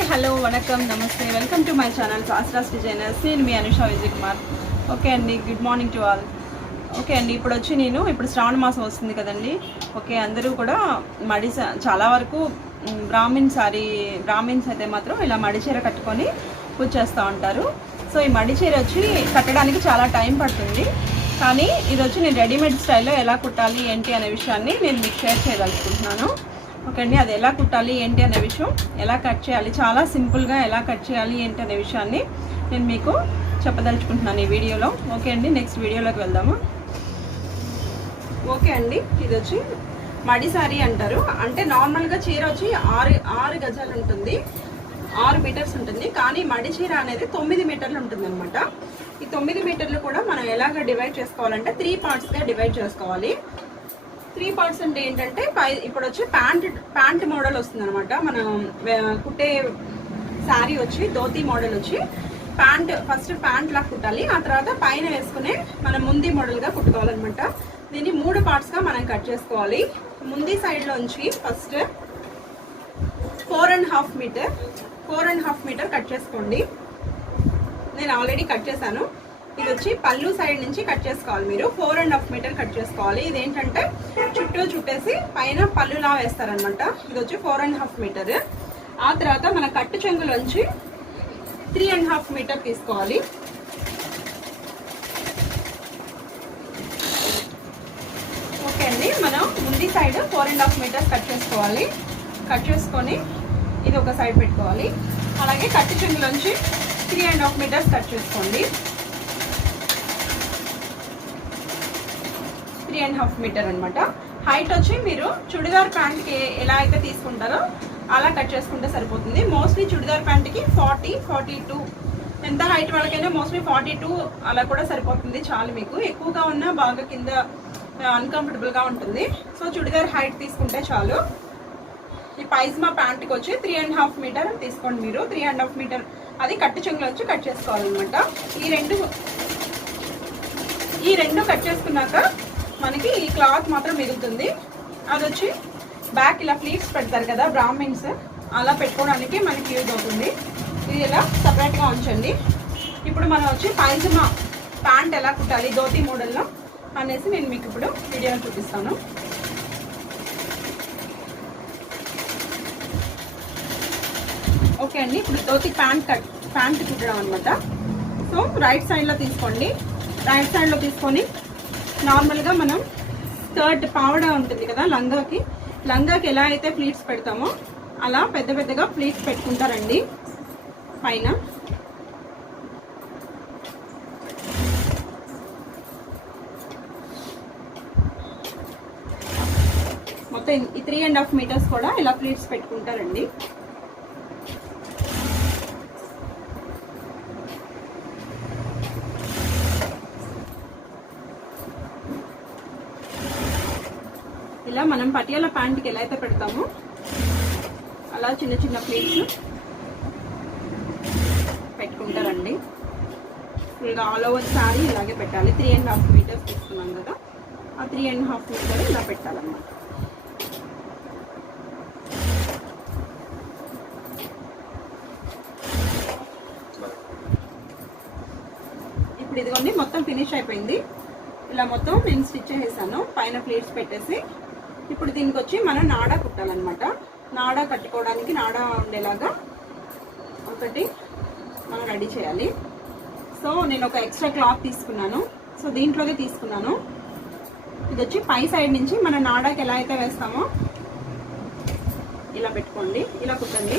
Hi hello వణకం నమస్తే welcome to my channel ఫాస్టాస్ డిజైనర్స్. నేను మీ అనుష విజయ్ కుమార్. ఓకే అండి, good morning to all. Okay అండి, ఇప్పుడు శ్రావణ మాసం వస్తుంది కదండి. ఓకే, అందరూ కూడా చాలా వరకు బ్రాహ్మిన్స్ అయితే మాత్రం ఇలా మడిచీర కట్టుకొని పూజ చేస్తూ ఉంటారు. సో ఈ మడిచీర వచ్చి కట్టడానికి చాలా టైం పడుతుంది. కానీ ఇది వచ్చి నేను రెడీమేడ్ స్టైల్లో ఎలా కుట్టాలి ఏంటి అనే విషయాన్ని నేను మీకు షేర్ చేయదలుచుకుంటున్నాను. ఓకే అండి, అది ఎలా కుట్టాలి ఏంటి అనే విషయం, ఎలా కట్ చేయాలి, చాలా సింపుల్గా ఎలా కట్ చేయాలి ఏంటి అనే విషయాన్ని నేను మీకు చెప్పదలుచుకుంటున్నాను ఈ వీడియోలో. ఓకే అండి, నెక్స్ట్ వీడియోలోకి వెళ్దాము. ఓకే అండి, ఇది వచ్చి మడి సారీ అంటారు. అంటే నార్మల్గా చీర వచ్చి 6 గజాలు ఉంటుంది, 6 మీటర్స్ ఉంటుంది. కానీ మడి చీర అనేది 9 మీటర్లు ఉంటుంది అనమాట. ఈ 9 మీటర్లు కూడా మనం ఎలాగ డివైడ్ చేసుకోవాలంటే 3 పార్ట్స్గా డివైడ్ చేసుకోవాలి. 3 పార్ట్స్ అంటే ఏంటంటే, ఇప్పుడు వచ్చి ప్యాంట్ మోడల్ వస్తుంది అనమాట. మనం కుట్టే శారీ వచ్చి ధోతీ మోడల్ వచ్చి ఫస్ట్ ప్యాంట్ లా కుట్టాలి. ఆ తర్వాత పైన వేసుకునే మనం ముందీ మోడల్గా కుట్టుకోవాలన్నమాట. దీన్ని 3 పార్ట్స్గా మనం కట్ చేసుకోవాలి. ముందీ సైడ్లోంచి ఫస్ట్ 4.5 మీటర్ కట్ చేసుకోండి. నేను ఆల్రెడీ కట్ చేశాను. ఇది వచ్చి పళ్ళు సైడ్ నుంచి కట్ చేసుకోవాలి. మీరు 4.5 మీటర్ కట్ చేసుకోవాలి. ఇదేంటంటే చుట్టేసి పైన పళ్ళులా వేస్తారనమాట. ఇది వచ్చి 4.5 మీటర్. ఆ తర్వాత మన కట్టు చెంగులోంచి 3.5 మీటర్ తీసుకోవాలి. ఓకే అండి, మనం ముందు సైడ్ 4.5 మీటర్స్ కట్ చేసుకోవాలి. కట్ చేసుకొని ఇది ఒక సైడ్ పెట్టుకోవాలి. అలాగే కట్టు చెంగులోంచి 3.5 మీటర్స్ కట్ చేసుకోండి. 3.5 మీటర్ అనమాట. హైట్ వచ్చి మీరు చుడిదార్ ప్యాంట్కి ఎలా అయితే తీసుకుంటారో అలా కట్ చేసుకుంటే సరిపోతుంది. మోస్ట్లీ చుడిదార్ ప్యాంట్కి 42 ఎంత హైట్ వాళ్ళకైనా మోస్ట్లీ 42 అలా కూడా సరిపోతుంది. చాలు, మీకు ఎక్కువగా ఉన్నా బాగా కింద అన్కంఫర్టబుల్గా ఉంటుంది. సో చుడిదార్ హైట్ తీసుకుంటే చాలు. ఈ పైజమా ప్యాంట్కి వచ్చి 3.5 మీటర్ తీసుకోండి. మీరు 3.5 మీటర్ అది కట్టు చెంగులు వచ్చి కట్ చేసుకోవాలన్నమాట. ఈ రెండు కట్ చేసుకున్నాక మనకి ఈ క్లాత్ మాత్రం మిగులుతుంది. అది వచ్చి బ్యాక్ ఇలా ప్లీట్స్ పెడతారు కదా బ్రాహ్మిన్స్, అలా పెట్టుకోవడానికి మనకి యూజ్ అవుతుంది. ఇది ఇలా సపరేట్గా ఉంచండి. ఇప్పుడు మనం వచ్చి పైజమా ప్యాంట్ ఎలా కుట్టాలి ధోతీ మోడల్లో అనేసి నేను మీకు ఇప్పుడు వీడియోలో చూపిస్తాను. ఓకే అండి, ఇప్పుడు ధోతీ ప్యాంట్ కుట్టడం అనమాట. సో రైట్ సైడ్లో తీసుకోండి. రైట్ సైడ్లో తీసుకొని నార్మల్గా మనం స్కర్ట్ పావడా ఉంటుంది కదా, లంగాకి ఎలా అయితే ప్లీట్స్ పెడతామో అలా పెద్దగా ప్లీట్స్ పెట్టుకుంటారండి పైన. మొత్తం ఈ 3.5 మీటర్స్ కూడా ఇలా ప్లీట్స్ పెట్టుకుంటారండి. ఇలా మనం పటియాల ప్యాంట్కి ఎలా అయితే పెడతామో అలా చిన్న ప్లీట్స్ పెట్టుకుంటారండి. ఫుల్గా ఆల్ ఓవర్ శారీ ఇలాగే పెట్టాలి. 3.5 మీటర్స్ తీసుకున్నాం కదా, ఆ 3.5 మీటర్ ఇలా పెట్టాలన్నమాట. ఇప్పుడు ఇదిగోండి, మొత్తం ఫినిష్ అయిపోయింది. ఇలా మొత్తం నేను స్టిచ్ చేసేసాను పైన ప్లేట్స్ పెట్టేసి. ఇప్పుడు దీనికి వచ్చి మనం నాడా కుట్టాలన్నమాట. నాడా కట్టుకోవడానికి నాడా ఉండేలాగా ఒకటి మనం రెడీ చేయాలి. సో నేను ఒక ఎక్స్ట్రా క్లాత్ తీసుకున్నాను. సో దీంట్లోనే తీసుకున్నాను. ఇది వచ్చి పై సైడ్ నుంచి మన నాడాకి ఎలా అయితే వేస్తామో ఇలా పెట్టుకోండి, ఇలా కుట్టండి.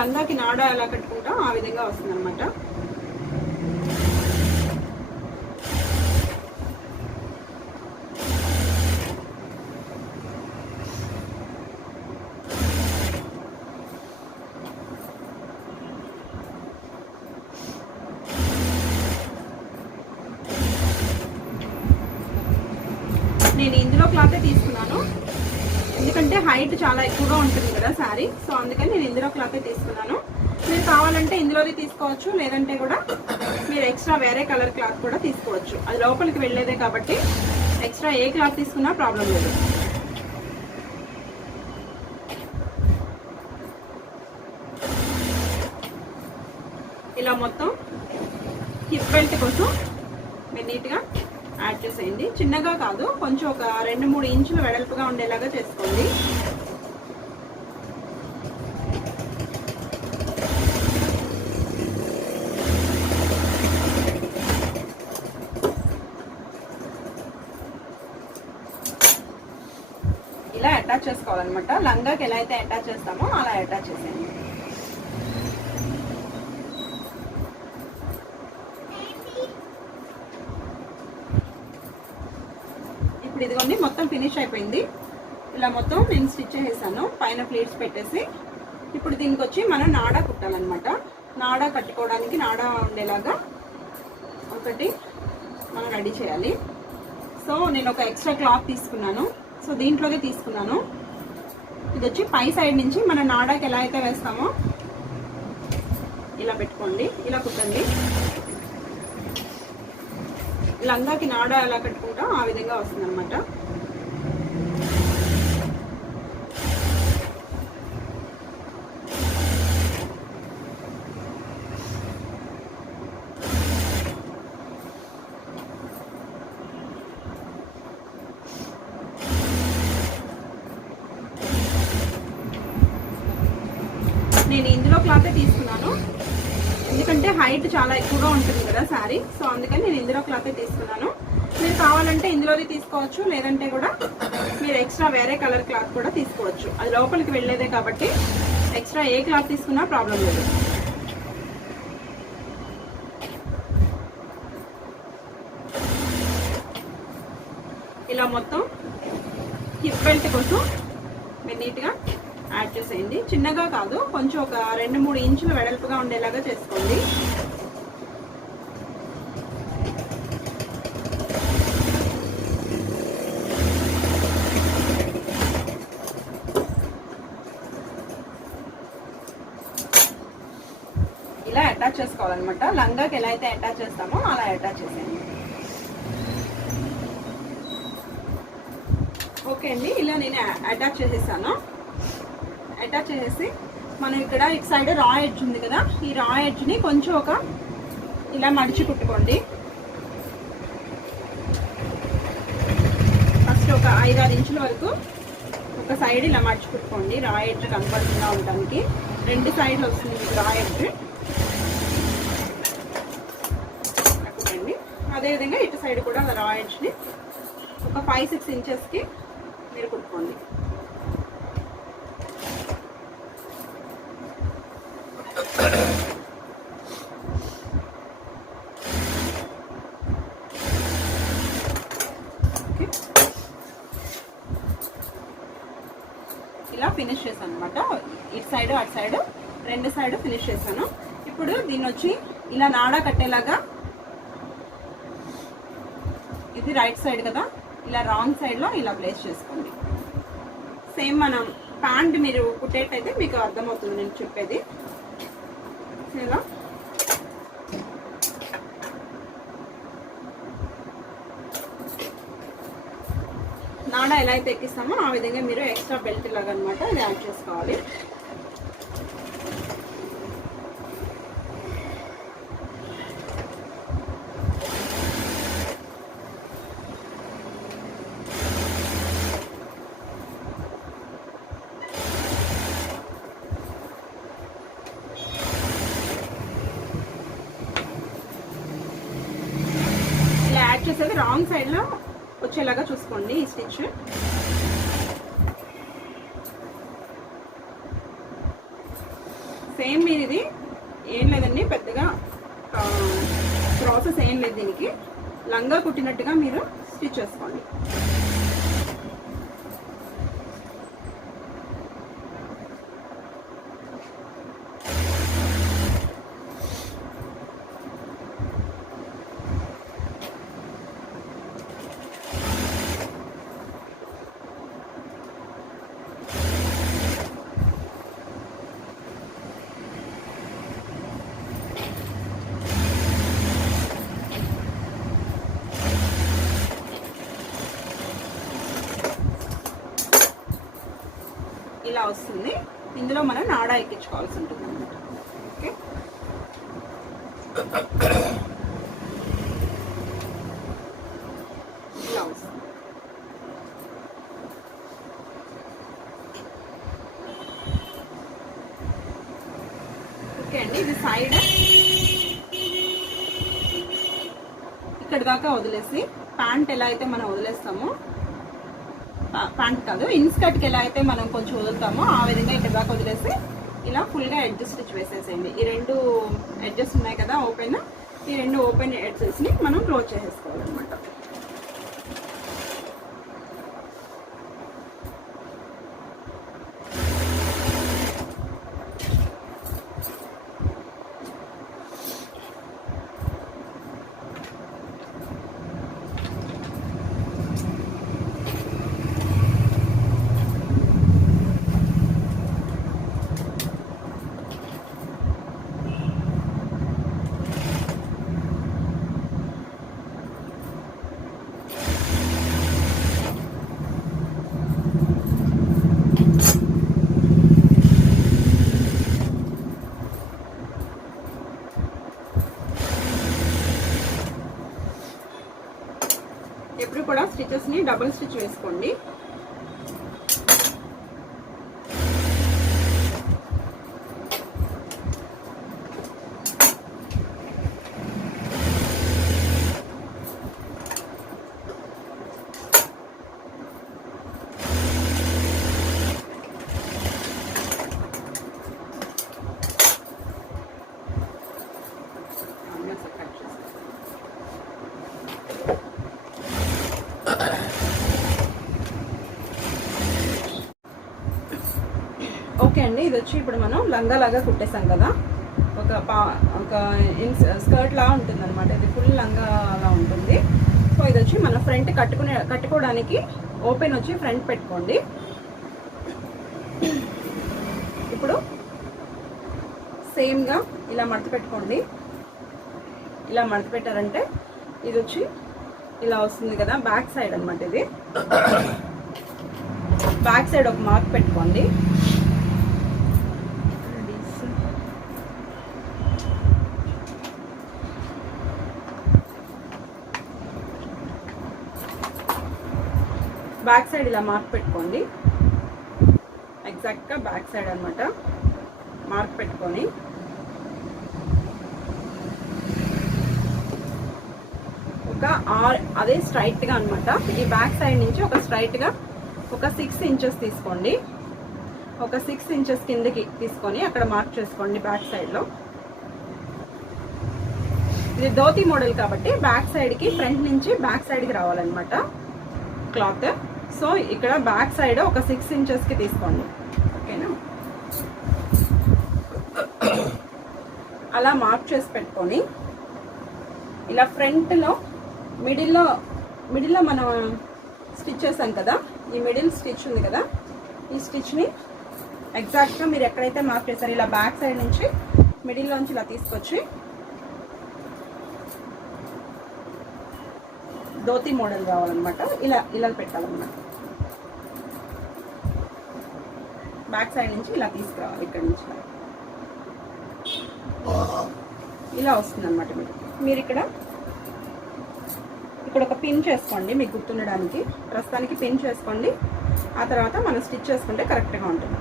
లంగాకి నాడా ఎలా కట్టుకుంటాం ఆ విధంగా వస్తుంది అనమాట. నేను ఇందులో క్లాతే తీసుకున్నాను, ఎందుకంటే హైట్ చాలా ఎక్కువగా ఉంటుంది కదా శారీ. సో అందుకని నేను ఇందులో క్లాతే తీసుకున్నాను. మీరు కావాలంటే ఇందులోది తీసుకోవచ్చు, లేదంటే కూడా మీరు ఎక్స్ట్రా వేరే కలర్ క్లాత్ కూడా తీసుకోవచ్చు. అది లోపలికి వెళ్ళేదే కాబట్టి ఎక్స్ట్రా ఏ క్లాత్ తీసుకున్నా ప్రాబ్లం లేదు. మొత్తం హిప్ బెల్ట్ కోసం మీరు నీట్గా యాడ్ చేసేయండి. చిన్నగా కాదు, కొంచెం ఒక 2-3 ఇంచులు వెడల్పుగా ఉండేలాగా చేసుకోండి. ఇలా అటాచ్ చేసుకోవాలన్నమాట. లంగాకి ఎలా అయితే అటాచ్ చేస్తామో అలా అటాచ్ చేసేయండి. ఇప్పుడు ఇదిగోండి మొత్తం ఫినిష్ అయిపోయింది. ఇలా మొత్తం నేను స్టిచ్ చేసేసాను, పైన ప్లేట్స్ పెట్టేసి. ఇప్పుడు దీనికి వచ్చి మనం నాడా కుట్టాలన్నమాట. నాడా కట్టుకోవడానికి నాడా ఉండేలాగా ఒకటి మనం రెడీ చేయాలి. సో నేను ఒక ఎక్స్ట్రా క్లాత్ తీసుకున్నాను. సో దీంట్లోనే తీసుకున్నాను. ఇది వచ్చి పై సైడ్ నుంచి మనం నాడాకి ఎలా అయితే వేస్తామో ఇలా పెట్టుకోండి, ఇలా కుట్టండి. లంగాకి నాడా ఎలా కట్టుకుంటాం ఆ విధంగా వస్తుంది అనమాట. నేను ఇందులో క్లాతే తీసుకున్నాను, ఎందుకంటే హైట్ చాలా ఎక్కువగా ఉంటుంది కదా శారీ. సో అందుకని నేను ఇందులో క్లాతే తీసుకున్నాను. మీరు కావాలంటే ఇందులోది తీసుకోవచ్చు, లేదంటే కూడా మీరు ఎక్స్ట్రా వేరే కలర్ క్లాత్ కూడా తీసుకోవచ్చు. అది లోపలికి వెళ్ళేదే కాబట్టి ఎక్స్ట్రా ఏ క్లాత్ తీసుకున్నా ప్రాబ్లం లేదు. ఇలా మొత్తం హిప్ బెల్ట్ కోసం మీరు నీట్గా యాడ్ చేసేయండి. చిన్నగా కాదు, కొంచెం ఒక 2-3 ఇంచులు వెడల్పుగా ఉండేలాగా చేసుకోండి. ఇలా అటాచ్ చేసుకోవాలన్నమాట. లంగాకి ఎలా అయితే అటాచ్ చేస్తామో అలా అటాచ్ చేసేయండి. ఓకే అండి, ఇలా నేను అటాచ్ చేసేసాను. అటాచ్ చేసేసి మనం ఇక్కడ ఇటు సైడ్ రా ఎడ్జ్ ఉంది కదా, ఈ రా ఎడ్జ్ని కొంచెం ఒక ఇలా మడిచి కుట్టుకోండి. ఫస్ట్ ఒక 5-6 ఇంచుల వరకు ఒక సైడ్ ఇలా మడిచి కుట్టుకోండి, రా ఎడ్జ్ కనపడకుండా ఉండడానికి. 2 సైడ్లు వస్తుంది మీకు రా ఎడ్జ్. కుట్టండి. అదేవిధంగా ఇటు సైడ్ కూడా రా ఎడ్జ్ని ఒక 5-6 ఇంచెస్కి మీరు కుట్టుకోండి. ఇలా ఫినిష్ చేశాను అనమాట. ఇటు సైడ్ అటు సైడ్ 2 సైడ్ ఫినిష్ చేశాను. ఇప్పుడు దీన్ని వచ్చి ఇలా నాడా కట్టేలాగా, ఇది రైట్ సైడ్ కదా, ఇలా రాంగ్ సైడ్లో ఇలా ప్లేస్ చేసుకోండి. సేమ్ మనం ప్యాంట్ మీరు కుట్టేటైతే మీకు అర్థమవుతుంది నేను చెప్పేది. ఇలా నాడా ఎలా అయితే ఎక్కిస్తామో ఆ విధంగా మీరు ఎక్స్ట్రా బెల్ట్ లాగా అనమాట అది యాడ్ చేసుకోవాలి. ఇలా యాడ్ చేసేది రాంగ్ సైడ్లో వచ్చేలాగా చూసుకోండి ఈ స్టిచ్. సేమ్ మీరు ఇది ఏం లేదండి, పెద్దగా ప్రాసెస్ ఏం లేదు దీనికి. లంగా కుట్టినట్టుగా మీరు స్టిచ్ చేసుకోండి. ఇలా వస్తుంది. ఇందులో మనం నాడా ఎక్కించుకోవాల్సి ఉంటుంది అన్నమాట. ఓకే, ఇలా వస్తుంది. ఓకే అండి, ఇది సైడ్ ఇక్కడ దాకా వదిలేసి ప్యాంట్ ఎలా అయితే మనం వదిలేస్తామో, ప్యాంట్ కాదు ఇన్స్కర్ట్కి ఎలా అయితే మనం కొంచెం వదులుతామో ఆ విధంగా ఇక్కడ దాకా వదిలేసి ఇలా ఫుల్గా ఎడ్జ్ స్టిచ్ వేసేసేయండి. ఈ 2 ఎడ్జెస్ ఉన్నాయి కదా ఓపెన్, ఈ 2 ఓపెన్ ఎడ్జెస్ని మనం క్లోజ్ చేసేసుకోవాలన్నమాట. ఎప్పుడు కూడా స్టిచెస్ని డబుల్ స్టిచ్ వేసుకోండి. ఓకే అండి, ఇది వచ్చి ఇప్పుడు మనం లంగా లాగా కుట్టేసాం కదా, ఒక స్కర్ట్ లా ఉంటుంది అనమాట. ఇది ఫుల్ లంగా అలా ఉంటుంది. సో ఇది వచ్చి మన ఫ్రంట్ కట్టుకోవడానికి ఓపెన్ వచ్చి ఫ్రంట్ పెట్టుకోండి. ఇప్పుడు సేమ్గా ఇలా మడత పెట్టుకోండి. ఇలా మడత పెట్టారంటే ఇది వచ్చి ఇలా వస్తుంది కదా, బ్యాక్ సైడ్ అనమాట. ఇది బ్యాక్ సైడ్ ఒక మార్క్ పెట్టుకోండి. బ్యాక్ సైడ్ ఇలా మార్క్ పెట్టుకోండి. ఎగ్జాక్ట్గా బ్యాక్ సైడ్ అనమాట మార్క్ పెట్టుకొని అదే స్ట్రైట్గా అనమాట. ఈ బ్యాక్ సైడ్ నుంచి ఒక స్ట్రైట్గా ఒక 6 ఇంచెస్ తీసుకోండి. ఒక 6 ఇంచెస్ కిందకి తీసుకొని అక్కడ మార్క్ చేసుకోండి బ్యాక్ సైడ్లో. ఇది ధోతి మోడల్ కాబట్టి బ్యాక్ సైడ్కి ఫ్రంట్ నుంచి బ్యాక్ సైడ్కి రావాలన్నమాట క్లాత్. సో ఇక్కడ బ్యాక్ సైడ్ ఒక 6 ఇంచెస్కి తీసుకోండి. ఓకేనా, అలా మార్క్ చేసి పెట్టుకొని ఇలా ఫ్రంట్లో మిడిల్లో మనం స్టిచ్ చేసాం కదా, ఈ మిడిల్ స్టిచ్ ఉంది కదా, ఈ స్టిచ్ని ఎగ్జాక్ట్గా మీరు ఎక్కడైతే మార్క్ చేశారో ఇలా బ్యాక్ సైడ్ నుంచి మిడిల్లోంచి ఇలా తీసుకొచ్చి ధోతి మోడల్ రావాలన్నమాట. ఇలా పెట్టాలన్నమాట. బ్యాక్ సైడ్ నుంచి ఇలా తీసుకురావాలి. ఇక్కడ నుంచి ఇలా వస్తుంది అనమాట. మీరు ఇక్కడ ఒక పిన్ చేసుకోండి మీకు గుర్తుండడానికి. ప్రస్తుతానికి పిన్ చేసుకోండి, ఆ తర్వాత మనం స్టిచ్ చేసుకుంటే కరెక్ట్గా ఉంటుంది.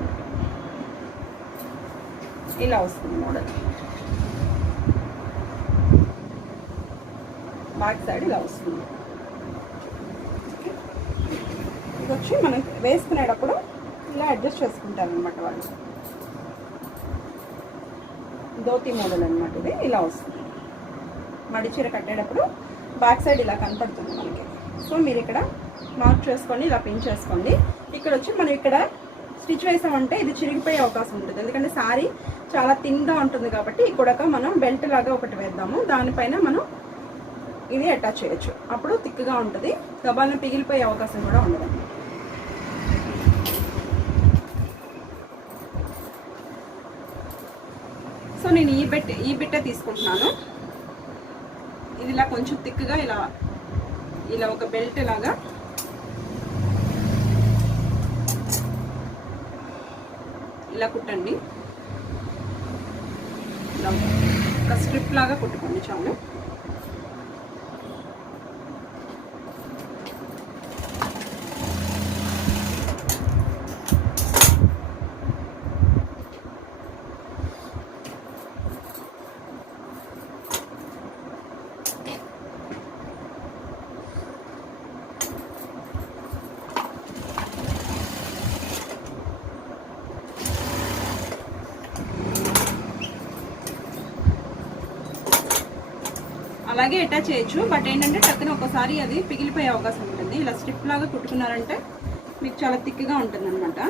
ఇలా వస్తుంది మోడల్. బ్యాక్ సైడ్ ఇలా వస్తుంది. ఇది వచ్చి మనం వేసుకునేటప్పుడు ఇలా అడ్జస్ట్ చేసుకుంటారనమాట వాళ్ళు. ధోతి మోడల్ అనమాట ఇది. ఇలా వస్తుంది. మడిచీర కట్టేటప్పుడు బ్యాక్ సైడ్ ఇలా కనపడుతుంది మనకి. సో మీరు ఇక్కడ మార్క్ చేసుకోండి, ఇలా పిన్ చేసుకోండి. ఇక్కడ వచ్చి మనం ఇక్కడ స్టిచ్ వేసామంటే ఇది చిరిగిపోయే అవకాశం ఉంటుంది, ఎందుకంటే శారీ చాలా థిన్గా ఉంటుంది కాబట్టి ఇక్కడ మనం బెల్ట్ లాగా ఒకటి వేద్దాము. దానిపైన మనం ఇది అటాచ్ చేయొచ్చు. అప్పుడు థిక్గా ఉంటుంది, గబాలను పిగిలిపోయే అవకాశం కూడా ఉండదు. సో నేను ఈ బిట్టే తీసుకుంటున్నాను. ఇది ఇలా కొంచెం థిక్గా ఇలా ఒక బెల్ట్ లాగా ఇలా కుట్టండి. ఒక స్ట్రిప్ లాగా కుట్టుకోండి చాలు. అలాగే అటాచ్ చేయొచ్చు, బట్ ఏంటంటే టక్కున ఒకసారి అది పిగిలిపోయే అవకాశం ఉంటుంది. ఇలా స్ట్రిప్ లాగా కుట్టుకున్నారంటే మీకు చాలా థిక్గా ఉంటుంది అనమాట.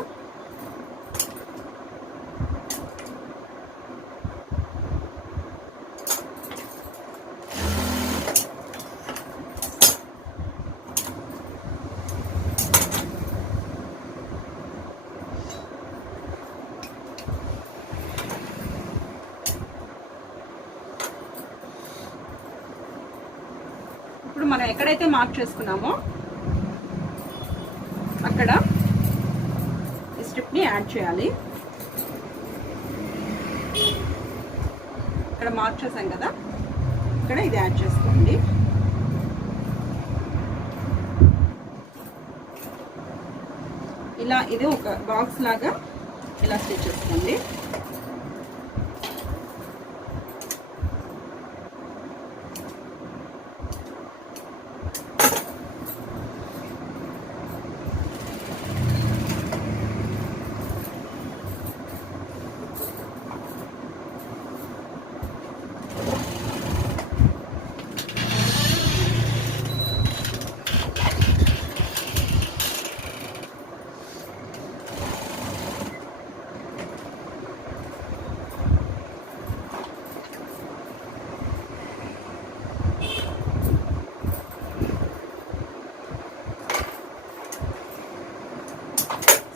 ఇప్పుడు మనం ఎక్కడైతే మార్క్ చేసుకున్నామో అక్కడ ఈ స్ట్రిప్ని యాడ్ చేయాలి. ఇక్కడ మార్క్ చేసాం కదా, ఇక్కడ ఇది యాడ్ చేసుకోండి. ఇలా ఇది ఒక బాక్స్ లాగా ఇలా స్టిచ్ చేసుకోండి.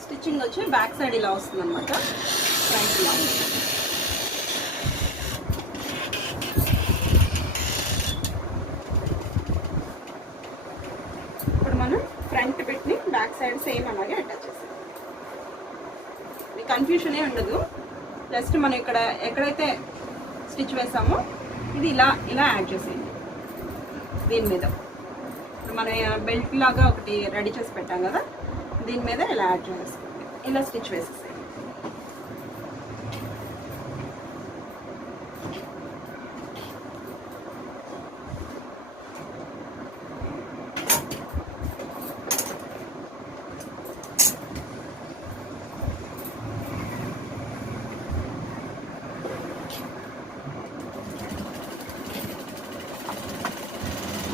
స్టిచ్చింగ్ వచ్చి బ్యాక్ సైడ్ ఇలా వస్తుంది అనమాట, ఫ్రంట్ ఇలా ఉంటుంది. ఇప్పుడు మనం ఫ్రంట్ పెట్టి బ్యాక్ సైడ్ సేమ్ అలాగే అటాచ్ చేస్తాం. మీకు కన్ఫ్యూషన్ ఉండదు. జస్ట్ మనం ఇక్కడ ఎక్కడైతే స్టిచ్ వేసామో ఇది ఇలా ఇలా యాడ్ చేసేయండి దీని మీద. ఇప్పుడు మనం బెల్ట్ లాగా ఒకటి రెడీ చేసి పెట్టాం కదా, దీని మీద ఇలా యాడ్ చేసుకోండి. ఇలా స్టిచ్ వేసేసేయండి.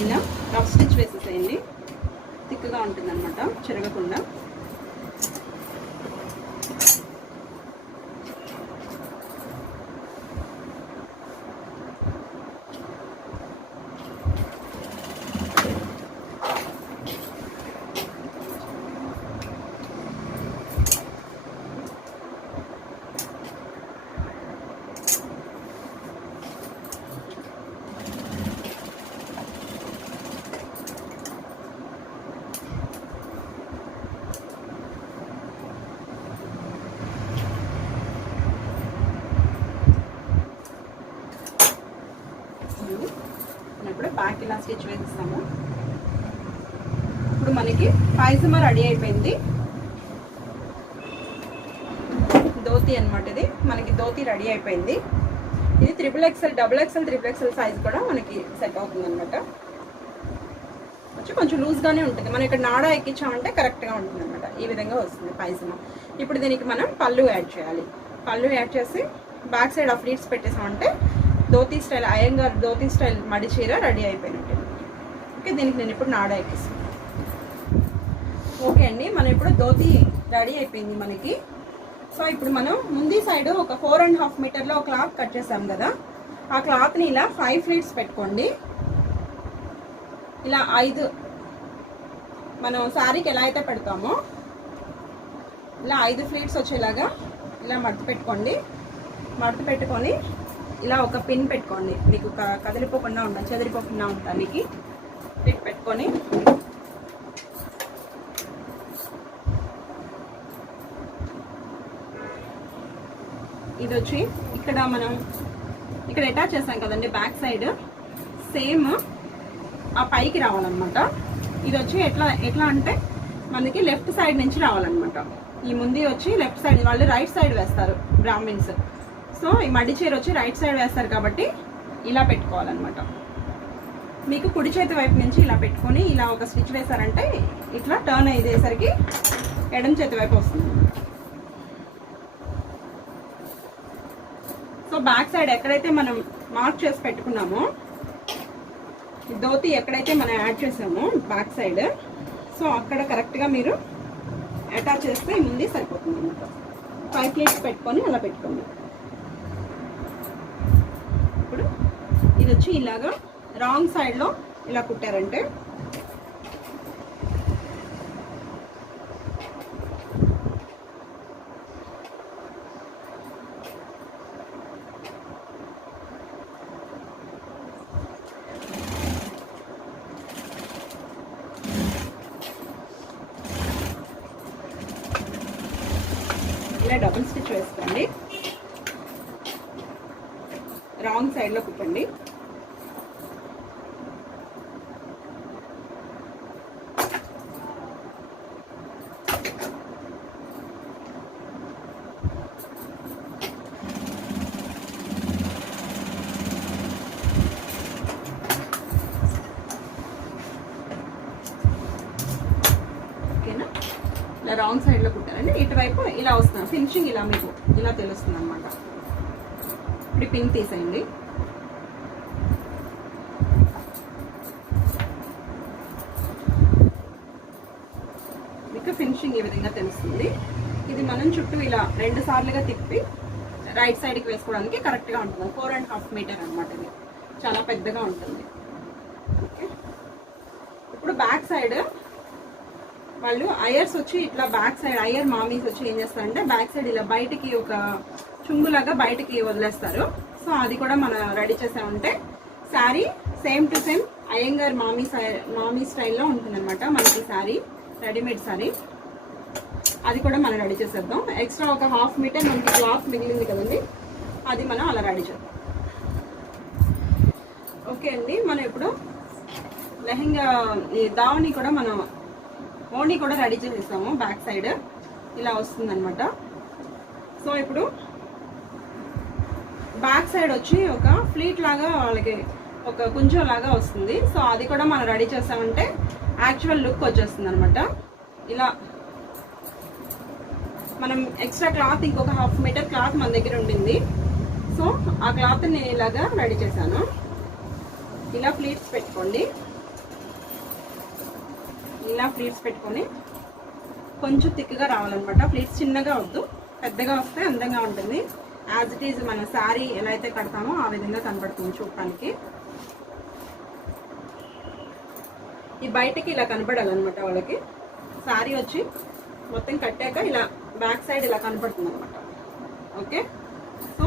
ఇలా రఫ్ స్టిచ్ వేసేసేయండి, థిక్గా ఉంటుంది అనమాట, చిరగకుండా. ఇప్పుడు బ్యాక్ ఇలా స్టిచ్ వేసిస్తాము. ఇప్పుడు మనకి పైజమా రెడీ అయిపోయింది. ధోతి అనమాట, ఇది మనకి ధోతి రెడీ అయిపోయింది. ఇది XXL, XXL సైజ్ కూడా మనకి సెట్ అవుతుంది అనమాట. వచ్చి కొంచెం లూజ్గానే ఉంటుంది. మనం ఇక్కడ నాడా ఎక్కించామంటే కరెక్ట్గా ఉంటుంది అనమాట. ఈ విధంగా వస్తుంది పైజమా. ఇప్పుడు దీనికి మనం పళ్ళు యాడ్ చేయాలి. పళ్ళు యాడ్ చేసి బ్యాక్ సైడ్ ఆ ఫ్లీట్స్ పెట్టేసామంటే ధోతి స్టైల్, అయ్యంగార్ ధోతి స్టైల్ మడి చీర రెడీ అయిపోయినట్టు. ఓకే, దీనికి నేను ఇప్పుడు నాడా ఎక్కిస్తాను. ఓకే అండి, మనం ఇప్పుడు ధోతి రెడీ అయిపోయింది మనకి. సో ఇప్పుడు మనం ముందు సైడ్ ఒక 4.5 మీటర్లో ఒక క్లాత్ కట్ చేసాం కదా, ఆ క్లాత్ని ఇలా 5 ఫ్లీట్స్ పెట్టుకోండి. ఇలా 5 మనం శారీకి ఎలా అయితే పెడతామో ఇలా 5 ఫ్లీట్స్ వచ్చేలాగా ఇలా మడత పెట్టుకోండి. మడత పెట్టుకొని ఇలా ఒక పిన్ పెట్టుకోండి, మీకు కదిలిపోకుండా ఉంటాను, చెదిరిపోకుండా ఉండడానికి పిన్ పెట్టుకొని ఇది వచ్చి ఇక్కడ మనం ఇక్కడ అటాచ్ చేసాం కదండి బ్యాక్ సైడ్, సేమ్ ఆ పైకి రావాలన్నమాట. ఇది వచ్చి ఎట్లా అంటే మనకి లెఫ్ట్ సైడ్ నుంచి రావాలన్నమాట. ఈ ముందు వచ్చి లెఫ్ట్ సైడ్, వాళ్ళు రైట్ సైడ్ వేస్తారు బ్రాహ్మిన్స్. సో ఈ మడి చీర వచ్చి రైట్ సైడ్ వేస్తారు కాబట్టి ఇలా పెట్టుకోవాలన్నమాట. మీకు కుడి చేతి వైపు నుంచి ఇలా పెట్టుకొని ఇలా ఒక స్టిచ్ వేసారంటే ఇట్లా టర్న్ అయ్యేసరికి ఎడమ చేతి వైపు వస్తుంది. సో బ్యాక్ సైడ్ ఎక్కడైతే మనం మార్క్ చేసి పెట్టుకున్నామో, ధోతి ఎక్కడైతే మనం యాడ్ చేసామో బ్యాక్ సైడ్, సో అక్కడ కరెక్ట్గా మీరు అటాచ్ చేస్తే ముందు సరిపోతుంది అన్నమాట. 5 ప్లేట్స్ పెట్టుకొని అలా పెట్టుకోండి. ఇప్పుడు ఇది వచ్చి ఇలాగా రాంగ్ సైడ్లో ఇలా కుట్టారంటే ఇలా డబుల్ స్టిచ్ వేసుకోండి. రాంగ్ సైడ్లో కుట్టండి. ఓకేనా? ఇలా రాంగ్ సైడ్లో కుట్టారండి. ఇటువైపు ఇలా వస్తుంది ఫినిషింగ్, ఇలా మీకు ఇలా తెలుస్తుంది అనమాట. ఇప్పుడు పిన్ తీసేయండి. మీకు ఫినిషింగ్ ఈ విధంగా తెలుస్తుంది. ఇది మనం చుట్టూ ఇలా 2 సార్లుగా తిప్పి రైట్ సైడ్కి వేసుకోవడానికి కరెక్ట్గా ఉంటుంది. 4.5 మీటర్ అనమాట. ఇది చాలా పెద్దగా ఉంటుంది. ఓకే, ఇప్పుడు బ్యాక్ సైడ్ వాళ్ళు అయర్స్ వచ్చి ఇట్లా బ్యాక్ సైడ్ అయ్యర్ మామీస్ వచ్చి ఏం చేస్తారంటే బ్యాక్ సైడ్ ఇలా బయటికి ఒక చుంగులాగా బయటికి వదిలేస్తారు. సో అది కూడా మనం రెడీ చేసామంటే sari same to same Iyengar మామీ స్టైల్లో ఉంటుంది అనమాట. మనకి శారీ రెడీమేడ్ శారీ, అది కూడా మనం రెడీ చేసేద్దాం. ఎక్స్ట్రా ఒక 1/2 మీటర్ మనకి క్లాత్ మిగిలింది కదండి, అది మనం అలా రెడీ చేద్దాం. ఓకే అండి, మనం ఇప్పుడు లెహంగా దావని కూడా మనం ఓణి కూడా రెడీ చేసేసాము. బ్యాక్ సైడ్ ఇలా వస్తుంది అనమాట. సో ఇప్పుడు బ్యాక్ సైడ్ వచ్చి ఒక ఫ్లీట్ లాగా వాళ్ళకి ఒక కుంచం లాగా వస్తుంది. సో అది కూడా మనం రెడీ చేసామంటే యాక్చువల్ లుక్ వచ్చేస్తుంది అనమాట. ఇలా మనం ఎక్స్ట్రా క్లాత్ ఇంకొక 1/2 మీటర్ క్లాత్ మన దగ్గర ఉండింది. సో ఆ క్లాత్ నేను ఇలాగా రెడీ చేశాను. ఇలా ఫ్లీట్స్ పెట్టుకోండి. ఇలా ఫ్లీట్స్ పెట్టుకొని కొంచెం థిక్గా రావాలన్నమాట. ఫ్లీట్స్ చిన్నగా వద్దు, పెద్దగా వస్తే అందంగా ఉంటుంది. యాజ్ ఇట్ ఈజ్ మన శారీ ఎలా అయితే కడతామో ఆ విధంగా కనబడుతుంది చూడటానికి. ఈ బయటకి ఇలా కనపడాలన్నమాట వాళ్ళకి. శారీ వచ్చి మొత్తం కట్టాక ఇలా బ్యాక్ సైడ్ ఇలా కనపడుతుంది అనమాట. ఓకే, సో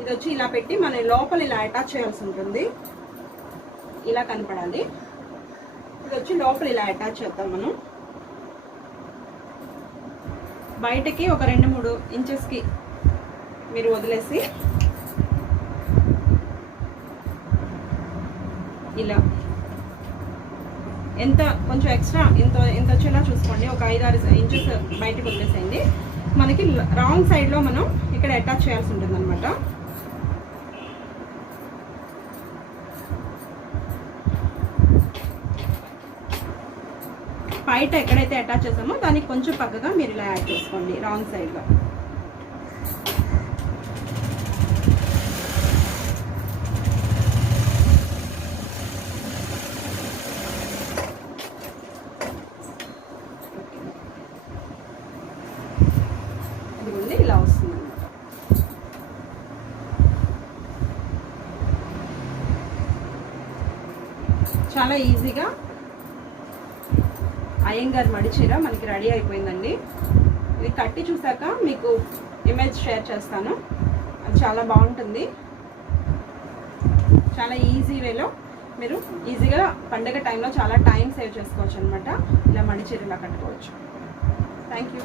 ఇది వచ్చి ఇలా పెట్టి మన లోపల ఇలా అటాచ్ చేయాల్సి ఉంటుంది. ఇలా కనపడాలి. ఇది వచ్చి లోపల ఇలా అటాచ్ చేద్దాం మనం. బయటకి ఒక 2-3 ఇంచెస్కి మీరు వదిలేసి ఇలా ఎంత కొంచెం ఎక్స్ట్రా ఎంత వచ్చేలా చూసుకోండి. ఒక 5-6 ఇంచెస్ బయటకు వదిలేసేయండి. మనకి రాంగ్ సైడ్లో మనం ఇక్కడ అటాచ్ చేయాల్సి ఉంటుంది అనమాట. బయట ఎక్కడైతే అటాచ్ చేసామో దానికి కొంచెం పక్కగా మీరు ఇలా యాడ్ చేసుకోండి రాంగ్ సైడ్లో. ఇదిగోండి ఇలా వస్తుంది అన్నమాట. చాలా ఈజీగా అయ్యంగార్ మడి చీర మనకి రెడీ అయిపోయిందండి. ఇది కట్టి చూసాక మీకు ఇమేజ్ షేర్ చేస్తాను. అది చాలా బాగుంటుంది. చాలా ఈజీ వేలో మీరు ఈజీగా పండగ టైంలో చాలా టైం సేవ్ చేసుకోవచ్చు అనమాట. ఇలా మడి చీర ఇలా కట్టుకోవచ్చు. Thank you.